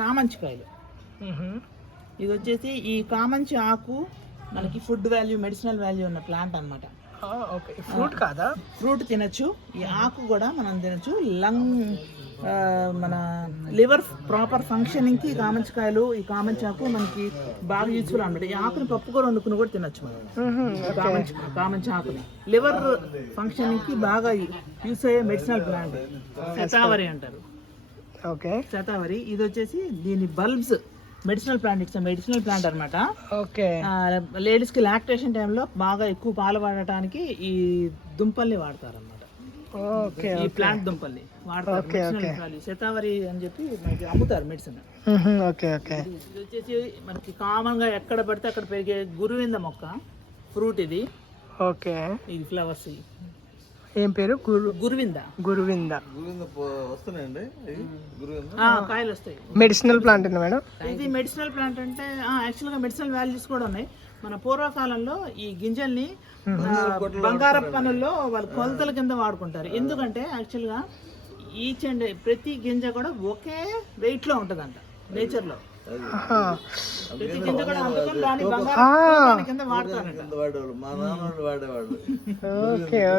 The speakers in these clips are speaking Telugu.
కామంచికాయలు. ఇది వచ్చేసి ఈ కామంచి ఆకు మనకి ఫుడ్ వాల్యూ, మెడిసినల్ వాల్యూ ఉన్న ప్లాంట్ అనమాట. ఫ్రూట్ కాదా? ఫ్రూట్ తినచ్చు, ఈ ఆకు కూడా మనం తినచ్చు. లంగ్ మన లివర్ ప్రాపర్ ఫంక్షనింగ్కి ఈ కామంచికాయలు, ఈ కామంచి ఆకు మనకి బాగా యూజ్ఫుల్ అనమాట. ఈ ఆకుని పప్పుకూర వండుకుని కూడా తినచ్చు మనం. కామంచి ఆకుని లివర్ ఫంక్షనింగ్కి బాగా యూస్ అయ్యే మెడిసినల్ ప్లాంట్. శతావరి అంటారు. ఓకే, శతావరి. ఇది వచ్చేసి దీని bulbs medicinal plant. It's medicinal plant అనమాట. ఓకే, లేడీస్ కి లాక్టేషన్ టైంలో బాగా ఎక్కువ పాలు వాడటానికి ఈ దుంపల్ని వాడతారు అనమాట. ఓకే, ఈ ప్లాంట్ దుంపల్ని వాడతారు. శతావరి అని చెప్పి మనకి అమ్ముతారు మెడిసిన్. Okay okay. ఇది వచ్చేసి మనకి కామన్ గా ఎక్కడ పడితే అక్కడ పెరిగే గురువింద మొక్క, ఫ్రూట్ ఇది. ఓకే, ఇది ఫ్లవర్స్. ఏం పేరు? గురువింద. గురువింద వస్తున్నాయండి, కాయలు వస్తాయి. మెడిసినల్ ప్లాంట్ మేడం ఇది. మెడిసినల్ ప్లాంట్ అంటే యాక్చువల్ గా మెడిసినల్ వాల్యూస్ కూడా ఉన్నాయి. మన పూర్వకాలంలో ఈ గింజల్ని బంగారపు పనుల్లో వాళ్ళు కొలతల కింద వాడుకుంటారు. ఎందుకంటే యాక్చువల్ గా ఈచ్ అండ్ ప్రతి గింజ కూడా ఒకే వెయిట్ లో ఉంటదంట నేచర్ లో. ప్రతి గింజ కూడా అందుకని దాన్ని బంగారపు కింద వాడతారంట.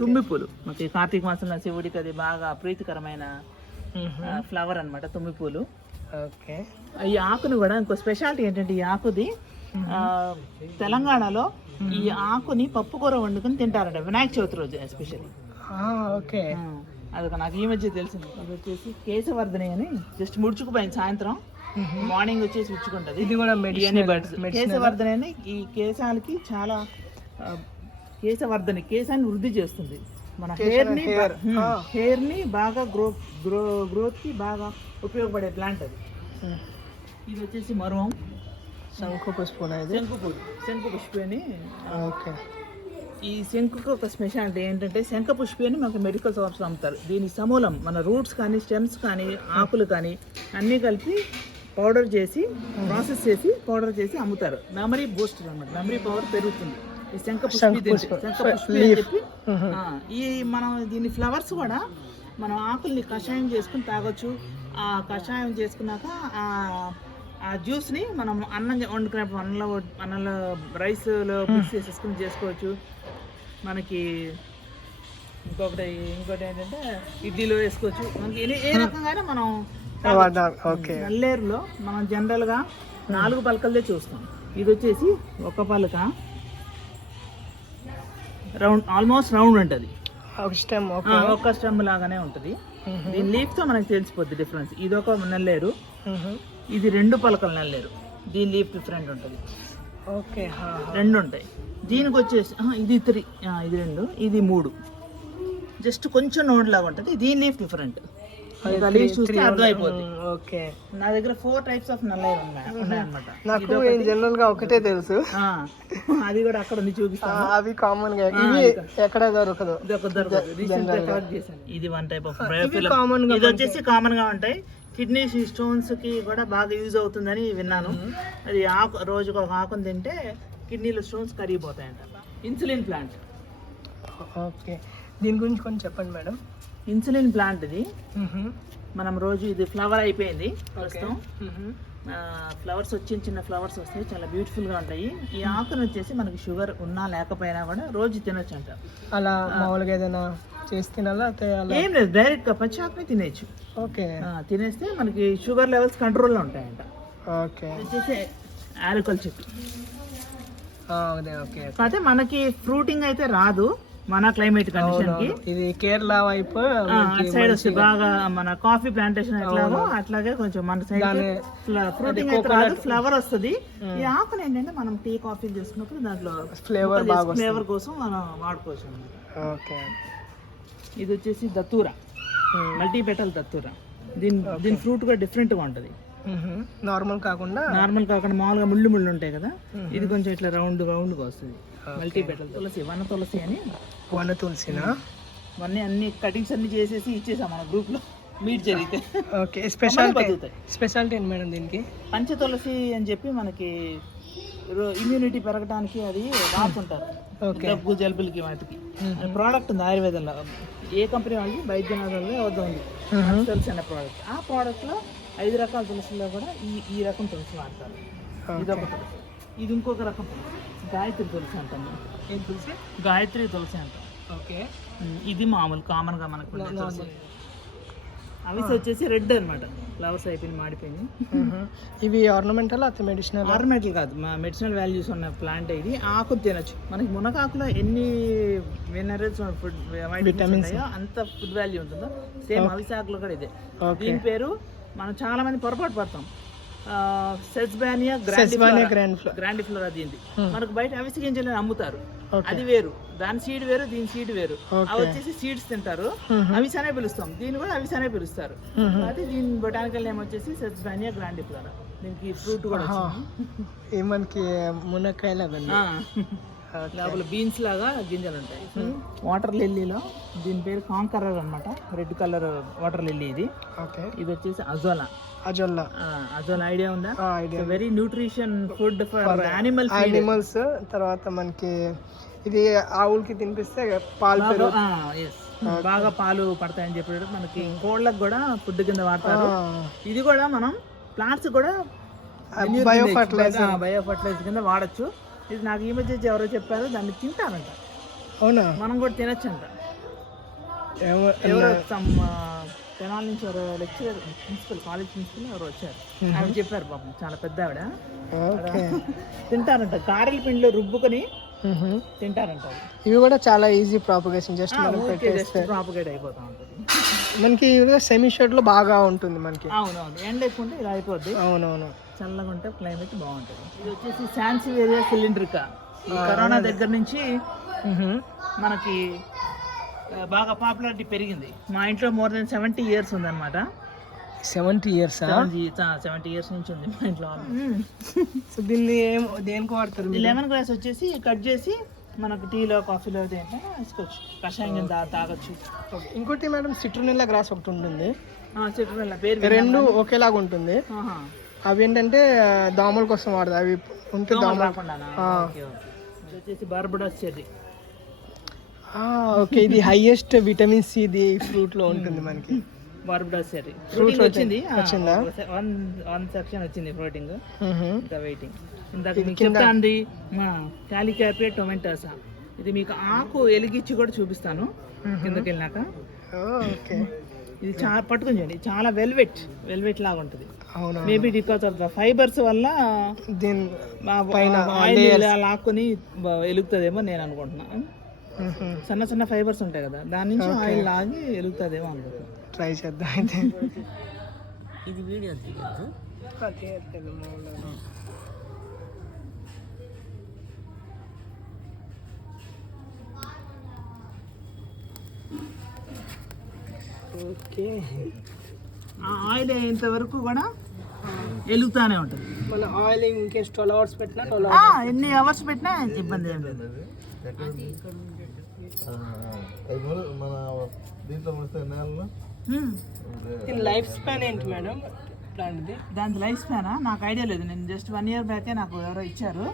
తుమ్మి పూలు మనకి కార్తీక మాసంలో శివుడికి అది బాగా ప్రీతికరమైన ఫ్లవర్ అన్నమాట, తుమ్మి పూలు. ఓకే, ఈ ఆకుని కూడా ఇంకో స్పెషాలిటీ ఏంటంటే ఈ ఆకుది తెలంగాణలో ఈ ఆకుని పప్పుకూర వండుకొని తింటారంట వినాయక చవితి రోజు ఎస్పెషల్లీ. ఓకే, అదొక నాకు ఈ మధ్య తెలిసింది. ఇది వచ్చేసి కేశవర్ధని అని జస్ట్ ముడుచుకుపోయింది సాయంత్రం, మార్నింగ్ వచ్చేసి ముచ్చుకుంటది. ఇది కూడా కేశవర్ధని అని ఈ కేశాలకి చాలా కేశాన్ని వృద్ధి చేస్తుంది. మన హెయిర్ ని బాగా గ్రోత్ కి బాగా ఉపయోగపడే ప్లాంట్ అది. ఇది వచ్చేసి మరువం. శంకు పుష్పం. శంకు పుష్పి అని. ఓకే, ఈ శంకుకి ఒక స్పెషాలిటీ ఏంటంటే శంఖ పుష్పి అని మనకి మెడికల్ షాప్స్ అమ్ముతారు. దీని సమూలం మన రూట్స్ కానీ స్టెమ్స్ కానీ ఆకులు కానీ అన్నీ కలిపి పౌడర్ చేసి ప్రాసెస్ చేసి పౌడర్ చేసి అమ్ముతారు. మెమరీ బూస్టర్ అన్నమాట, మెమరీ పవర్ పెరుగుతుంది ఈ శంఖ పుష్పి అని చెప్పి. ఈ మనం దీని ఫ్లవర్స్ కూడా మనం ఆకుల్ని కషాయం చేసుకుని తాగొచ్చు. ఆ కషాయం చేసుకున్నాక ఆ జ్యూస్ని మనం అన్నం వండుకున్నప్పుడు అన్నంలో రైస్లో మిక్స్ చేసేసుకుని చేసుకోవచ్చు. మనకి ఇంకోటి ఏంటంటే ఇడ్లీలో వేసుకోవచ్చు. మనకి ఏ రకంగా మనం నల్లేరులో మనం జనరల్గా 4 పలకలదే చూస్తాం. ఇది వచ్చేసి ఒక పలక రౌండ్, ఆల్మోస్ట్ రౌండ్ ఉంటుంది. ఒక స్టెమ్ లాగానే ఉంటుంది. దీని లీఫ్ తో మనకి తెలిసిపోద్ది డిఫరెన్స్. ఇది ఒక నల్లేరు, ఇది 2 పలకల నల్లేరు. దీని లీఫ్ డిఫరెంట్ ఉంటుంది. ఓకే, 2 ఉంటాయి. దీనికి వచ్చేసి ఇది 3, ఇది 2, ఇది 3. జస్ట్ కొంచెం నోడ్ లాగా ఉంటుంది. దీని లీఫ్ డిఫరెంట్. చూస్తే అర్థమైపోతుంది. ఓకే, నా దగ్గర 4 టైప్స్ ఆఫ్ నల్లేరు ఉన్నాయన్నమాట. నాకు జనరల్ గా ఒకటే తెలుసు, అది కూడా అక్కడ ఉంది చూపిస్తాను. అవి కామన్ గా ఎక్కడ దొరకదు. ఇది 1 టైప్ ఆఫ్ ఇది వచ్చేసి కామన్ గా ఉంటాయి. కిడ్నీ స్టోన్స్ కి కూడా బాగా యూజ్ అవుతుందని విన్నాను. అది రోజుకు ఒక ఆకుని తింటే కిడ్నీలో స్టోన్స్ కరిగిపోతాయంట. Insulin plant. ఓకే, దీని గురించి కొంచెం చెప్పండి మేడం. ఇన్సులిన్ ప్లాంట్ ఇది. మనం రోజు ఇది ఫ్లవర్ అయిపోయింది ప్రస్తుతం. ఫ్లవర్స్ చిన్న ఫ్లవర్స్ వస్తాయి, చాలా బ్యూటిఫుల్ గా ఉంటాయి. ఈ ఆకును వచ్చేసి మనకి షుగర్ ఉన్నా లేకపోయినా కూడా రోజు తినొచ్చు అంట. అలా మామూలుగా ఏదైనా చేసి తినాలా? ఏం లేదు, డైరెక్ట్ గా పచ్చి ఆకుని తినేయచ్చు. ఓకే, తినేస్తే మనకి షుగర్ లెవెల్స్ కంట్రోల్లో ఉంటాయంట. ఓకే, వచ్చేసి ఆరికల్ చెట్టు. ఓకే, కాకపోతే మనకి ఫ్రూటింగ్ అయితే రాదు మన క్లైమేట్ కండిషన్ కి. ఇది కేరళ వైపు సైడ్ వస్తుంది బాగా. మన కాఫీ ప్లాంటేషన్ ఎట్లాగో అట్లాగే కొంచెం మన సైడ్ ఫ్రూటింగ్ అయితే రాదు, ఫ్లవర్ వస్తుంది. ఈ ఆకుని ఏంటంటే మనం టీ కాఫీ చేసుకున్నప్పుడు దాంట్లో ఫ్లేవర్ కోసం మనం వాడుకోవచ్చు. ఓకే, ఇది వచ్చేసి దత్తూరా, మల్టీ పెటల్ దత్తూరా. దీని ఫ్రూట్ కూడా డిఫరెంట్ గా ఉంటది. నార్మల్ కాకుండా మామూలుగా ముళ్ళు ఉంటాయి కదా, ఇది కొంచెం ఇట్లా రౌండ్ గా వస్తుంది. మల్టీ పెటల్ తులసి, వన తులసి అని. వన తులసినా? అన్ని కటింగ్స్ అన్ని చేసేసి ఇచ్చేసాం మన గ్రూప్ లో మీట్ జరిగితే. ఓకే, స్పెషాలిటీ ఏంటి మేడం దీనికి? పంచ తులసి అని చెప్పి మనకి ఇమ్యూనిటీ పెరగడానికి అది వాడుతుంటారు. దగ్గు జలుబులకి వాటికి ప్రోడక్ట్ ఉంది ఆయుర్వేదంలో. ఏ కంపెనీ వాళ్ళు? వైద్యనాథంలో వద్ద ఉంది తులసి అనే ప్రోడక్ట్. ఆ ప్రోడక్ట్ లో 5 రకాల తులసిలో కూడా ఈ రకం తులసి వాడతారు. ఇదొక తులసి, ఇది ఇంకొక రకం తులసి, గాయత్రి తులసి అంటాం. ఏం తులసి? గాయత్రి తులసి అంటాం. ఓకే. ఇది మామూలు కామన్గా మనకు ఉండే తులసి. అవి వచ్చేసి రెడ్ అనమాట, ఫ్లవర్స్ అయిపోయింది, మాడిపోయింది. ఇవి ఆర్నమెంటల్ అయితే మెడిసినల్? ఆర్నమెంటల్ కాదు, మెడిసినల్ వాల్యూస్ ఉన్న ప్లాంట్ ఇది. ఆకు తినచ్చు. మనకి మునగాకులో ఎన్ని మినరల్స్ ఫుడ్ విటమిన్స్ అంత ఫుడ్ వాల్యూ ఉంటుందో సేమ్ అవిసె ఆకులో కూడా ఇదే. దీని పేరు మనం చాలా మంది పొరపాటు పడతాం, సెస్బానియా గ్రాండిఫ్లోరా దీనిది. మనకు బయట అవిసె గింజలు అమ్ముతారు, అది వేరు, దాని సీడ్ వేరు, దీని సీడ్ వేరు. అవి వచ్చేసి సీడ్స్ తింటారు, అవిసెనే పిలుస్తాం. దీన్ని కూడా అవిసెనే పిలుస్తారు. అది దీని బొటానికల్ నేమ్ వచ్చేసి సెస్బానియా గ్రాండిఫ్లోరా. దీనికి ఫ్రూట్ కూడా మనకి మునక్కాయలా లోపల బీన్స్ లాగా గింజలు ఉంటాయి. వాటర్ లిల్లీలో దీని పేరు కాంకరర్ అనమాట, రెడ్ కలర్ వాటర్ లిల్లీ ఇది. ఇది వచ్చేసి అజోలా ఐడియా ఉందా? Very nutrition food for animals. తర్వాత మనకి ఇది ఆవులకి తినిపిస్తే పాలు బాగా పాలు పడతాయని చెప్పేటప్పుడు మనకి కోళ్ళకు కూడా ఫుడ్ కింద వాడతారు. ఇది కూడా మనం ప్లాంట్స్ కూడా బయో ఫర్టిలైజర్ కింద వాడచ్చు. ఇది నాకు ఈ మధ్య ఎవరో చెప్పారు, దాన్ని తింటారంట. అవునా? మనం కూడా తినచ్చు అంట. ఎవరో తెనాల నుంచి ఎవరో లెక్చరర్, కాలేజ్ ప్రిన్సిపల్ ఎవరో వచ్చారు, ఆవిడ చెప్పారు. పాపం చాలా పెద్ద ఆవిడ. తింటారంట, కారెల పిండిలో రుబ్బుకొని తింటారంట. ఇవి కూడా చాలా ఈజీ ప్రాపగేషన్, జస్ట్ ప్రాపగేట్ అయిపోతా ఉంటుంది. మనకి సెమీ షెడ్ లో బాగా ఉంటుంది మనకి. అవునవును, ఎండ ఎక్కువ ఉంటే ఇలా అయిపోద్ది. అవునవును, చల్లగా ఉంటే క్లైమేట్ బాగుంటుంది. ఇది వచ్చేసి సాన్సివేరియా సిలిండ్రికా. ఈ కరోనా దగ్గర నుంచి మనకి బాగా పాపులారిటీ పెరిగింది. మా ఇంట్లో మోర్ దెన్ 70 years ఉందన్నమాట. 70 years? 70 years నుంచి ఉంది మా ఇంట్లో. సో దీన్ని దేనికి వాడతారు? లెమన్ గ్రాస్ వచ్చేసి కట్ చేసి మనకు టీలో కాఫీలో దేంట్లో వేసుకోవచ్చు, కషాయం కింద తాగొచ్చు. ఇంకోటి మేడం సిట్రునెల్లా గ్రాస్ ఒకటి ఉంటుంది. సిట్రునెల్లా పేరు రెండు ఒకేలాగా ఉంటుంది. అవి ఏంటంటే దోమల కోసం వాడదు, అవి ఉంటే దోమలు రాకుండా. వచ్చేసి బార్బడోస్ చెర్రీ. ఓకే, ఇది హైయెస్ట్ విటమిన్ సి ది ఫ్రూట్ లో ఉంటుంది మనకి. బార్బడోస్ చెర్రీ ఫ్రూటింగ్ వచ్చిందా? 1 సెక్షన్ వచ్చింది ఫ్రూటింగ్, ఇంకా వెయిటింగ్. ఇందాక మీకు చెప్తాంది కాలికార్పియా టొమాటోసా. ఇది మీకు ఆకు ఎలిగిచ్చి కూడా చూపిస్తాను కిందకి వెళ్ళినాక. ఇది చాలా పట్టుకుని చూడండి, చాలా వెల్వెట్ లాగా ఉంటుంది. Maybe because of the fibres వల్ల ఆయిల్ లాక్కుని ఎలుగుతుందేమో నేను అనుకుంటున్నాను. సన్న సన్న ఫైబర్స్ ఉంటాయి కదా, దాని నుంచి ఆయిల్ లాగి ఎలుగుతుందేమో అనుకుంటున్నాను. ట్రై చేద్దాం అయితే. ఇది వీడియో ఓకే. ఆయిల్ అయ్యేంత వరకు కూడా వెలుగుతానే ఉంటుంది. మన ఆయిల్ ఇంకేం 12 hours పెట్టినా, ఎన్ని అవర్స్ పెట్టినా ఇబ్బంది ఏం లేదు. లైఫ్ స్పాన్ ఏంటి మేడం? దాని లైఫ్ స్పానా నాకు ఐడియా లేదు. నేను జస్ట్ 1 year బ్యాకే నాకు ఎవరో ఇచ్చారు.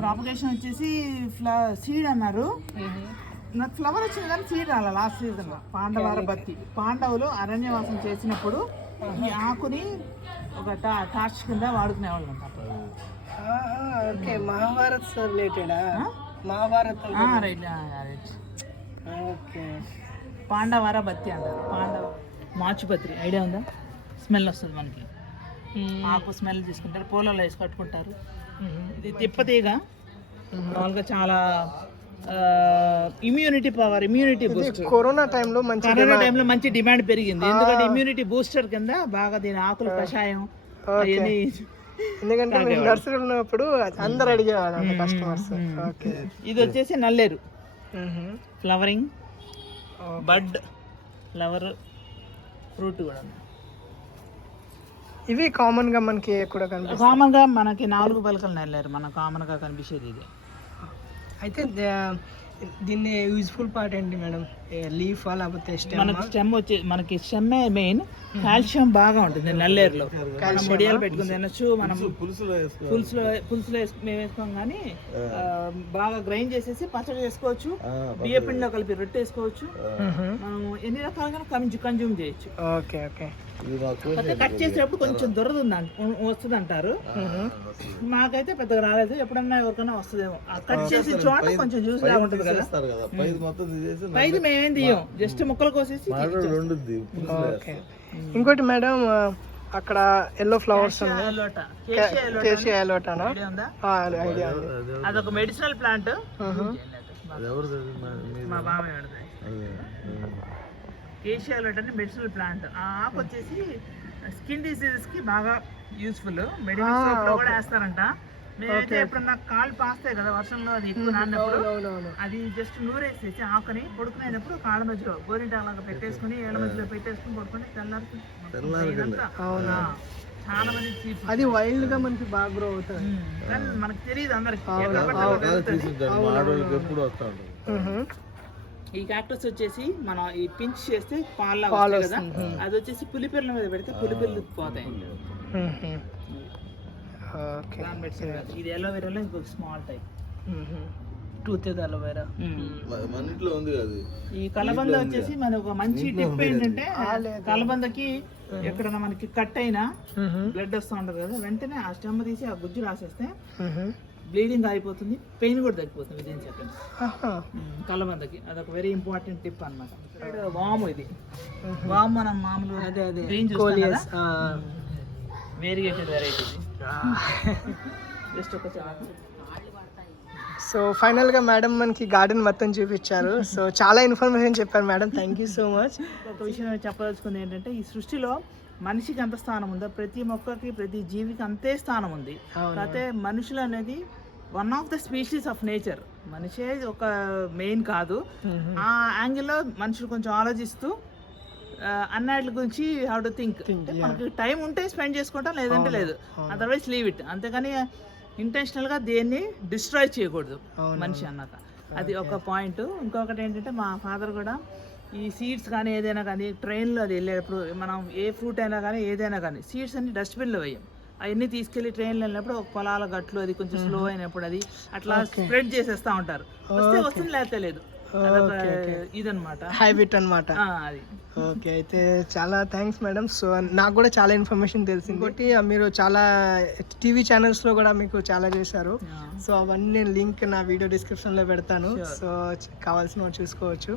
ప్రాపగేషన్ వచ్చేసి సీడ్ అన్నారు. నాకు ఫ్లవర్ వచ్చింది కానీ సీడ్ రాలే. లాస్ట్ సీజన్ పాండవార బత్తి, పాండవులు అరణ్యవాసం చేసినప్పుడు ఈ ఆకుని ఒక టార్చ్ కింద వాడుకునేవాళ్ళు అంట. మహాభారత్ రిలేటెడా? మహాభారత్ రైట్. పాండవార బత్తి అంటారు. మాచుపత్రి ఐడియా ఉందా? స్మెల్ వస్తుంది మనకి, ఆకు స్మెల్ తీసుకుంటారు, పూలలో వేసి కట్టుకుంటారు. ఇది తిప్పతీగ మామూలుగా చాలా ఇమ్యూనిటీ బూస్ట్. కరోనా టైంలో మంచి డిమాండ్ పెరిగింది. ఎందుకంటే ఇమ్యూనిటీ బూస్టర్ కింద బాగా దీని ఆకులు కషాయం అవన్నీ. ఎందుకంటే నర్సరీ ఉన్నప్పుడు అందరు అడిగేవాళ్ళు కస్టమర్స్. ఇది వచ్చేసి నల్లేరు, ఫ్లవరింగ్ బడ్, ఫ్లవర్, ఫ్రూట్ కూడా. ఇవి కామన్ గా మనకి కూడా కనిపిస్తాయి. కామన్ గా మనకి 4 పలకలు నల్లేరు మన కామన్ గా కనిపించేది ఇదే. అయితే దీన్ని యూజ్ఫుల్ పార్ట్ ఏంటి మేడం? లీఫ్ లేకపోతే స్టెమ్ మనకి స్టెమ్మే మెయిన్. కాల్షియం బాగా ఉంటుంది నల్లేరులో. మనం ముడియాలు పెట్టుకుని తినొచ్చు, మనం పులుసులో మేము వేసుకోం కానీ బాగా గ్రైండ్ చేసేసి పచ్చడి చేసుకోవచ్చు, బియ్య పిండిలో కలిపి రొట్టె వేసుకోవచ్చు, మనం ఎన్ని రకాలుగా కన్జ్యూమ్ చేయొచ్చు. Okay okay. కట్ చేసేటప్పుడు కొంచెం దొరద వస్తుంది అంటారు, మాకైతే పెద్దగా రాలేదు, ఎప్పుడన్నా ఎవరికైనా వస్తుందేమో. కట్ చేసిన చోట కొంచెం జ్యూస్ లాగా ఉంటుంది కదా, పైది మేమేం తీయం, జస్ట్ ముక్కలు కోసేసి. ఇంకోటి మేడం, అక్కడ ఎల్లో ఫ్లవర్స్ ఐడియా. అదొక మెడిసినల్ ప్లాంట్, మా బాబాయ్ కేషియాలోట్ అంటే మెడిసినల్ ప్లాంట్. ఆ ఆకు వచ్చేసి స్కిన్ డిసీజెస్ కి బాగా యూస్ఫుల్, మెడిసిన్ కూడా వేస్తారంట. మేమైతే ఎప్పుడన్నా కాళ్ళు పాస్తాయి కదా వర్షంలో, అది ఎక్కువ నాన్నప్పుడు అది జస్ట్ నూరేసేసి ఆకుని పడుకునేటప్పుడు కాళ్ళ మధ్యలో గోరింటాలాగా పెట్టేసుకుని ఏళ్ళ మధ్యలో పెట్టేసుకుని పడుకుని తెల్లారికి చాలా మంది. అది వైల్డ్ గా మనకి బాగా గ్రో అవుతుంది కానీ మనకు తెలియదు అందరికి. ఈ క్యాక్టస్ వచ్చేసి మనం ఈ పించ్ చేస్తే పాలు కదా, అది వచ్చేసి పులిపిర్ల మీద పెడితే పులిపిర్లు పోతాయి. ఇది ఎలోవేరాలో ఇంకొక స్మాల్ టైప్ టూత్ అలోవేరా. ఈ కలబంద వచ్చేసి మన ఒక మంచి టిప్ ఏంటంటే, కలబందకి ఎక్కడన్నా మనకి కట్ అయినా బ్లడ్ వస్తూ ఉంటది కదా, వెంటనే ఆ స్టెమ్ తీసి ఆ గుజ్జు రాసేస్తే బ్లీడింగ్ అయిపోతుంది, పెయిన్ కూడా తగ్గిపోతుంది విదిన్ సెకండ్స్. కలబందకి అదొక వెరీ ఇంపార్టెంట్ టిప్ అన్నమాట. వాము, ఇది వాము మనం మామూలు గ్రీన్ చూస్తాం కదా, వేరియేటెడ్ వెరైటీ. జస్ట్ ఒక సో ఫైనల్ గా మేడం మనకి గార్డెన్ మొత్తం చూపించారు. సో చాలా ఇన్ఫర్మేషన్ చెప్పారు madam, thank you so much. ఒక విషయం చెప్పదలుచుకుంది ఏంటంటే, ఈ సృష్టిలో మనిషికి ఎంత స్థానం ఉందో ప్రతి మొక్కకి ప్రతి జీవికి అంతే స్థానం ఉంది. అయితే మనుషులు అనేది one of the species of nature. మనిషే ఒక మెయిన్ కాదు. ఆ యాంగిల్లో మనుషులు కొంచెం ఆలోచిస్తూ అన్నిటి గురించి హౌ టు థింక్. మనకి టైం ఉంటే స్పెండ్ చేసుకుంటాం, లేదంటే లేదు, అదర్వైజ్ లీవ్ ఇట్. అంతేగాని ఇంటెన్షనల్ గా దేన్ని డిస్ట్రాయ్ చేయకూడదు మనిషి అన్నాక. అది ఒక పాయింట్. ఇంకొకటి ఏంటంటే, మా ఫాదర్ కూడా ఈ సీడ్స్ కానీ ఏదైనా కానీ ట్రైన్లో అది వెళ్ళేటప్పుడు, మనం ఏ ఫ్రూట్ అయినా కానీ ఏదైనా కానీ సీడ్స్ అన్ని డస్ట్బిన్లో వేయం, అవన్నీ తీసుకెళ్లి ట్రైన్లో వెళ్ళినప్పుడు ఒక పొలాల గట్లు అది కొంచెం స్లో అయినప్పుడు అది అట్లా స్ప్రెడ్ చేసేస్తా ఉంటారు. వస్తే వస్తుంది, లేకపోతే లేదు. ఇదన్నమాట హ్యాబిట్ అన్నమాట అది. ఓకే, అయితే చాలా థ్యాంక్స్ మేడం. సో నాకు కూడా చాలా ఇన్ఫర్మేషన్ తెలిసింది. ఇంకోటి, మీరు చాలా టీవీ ఛానల్స్లో కూడా మీకు చాలా చేశారు. సో అవన్నీ లింక్ నా వీడియో డిస్క్రిప్షన్లో పెడతాను. సో కావాల్సిన చూసుకోవచ్చు.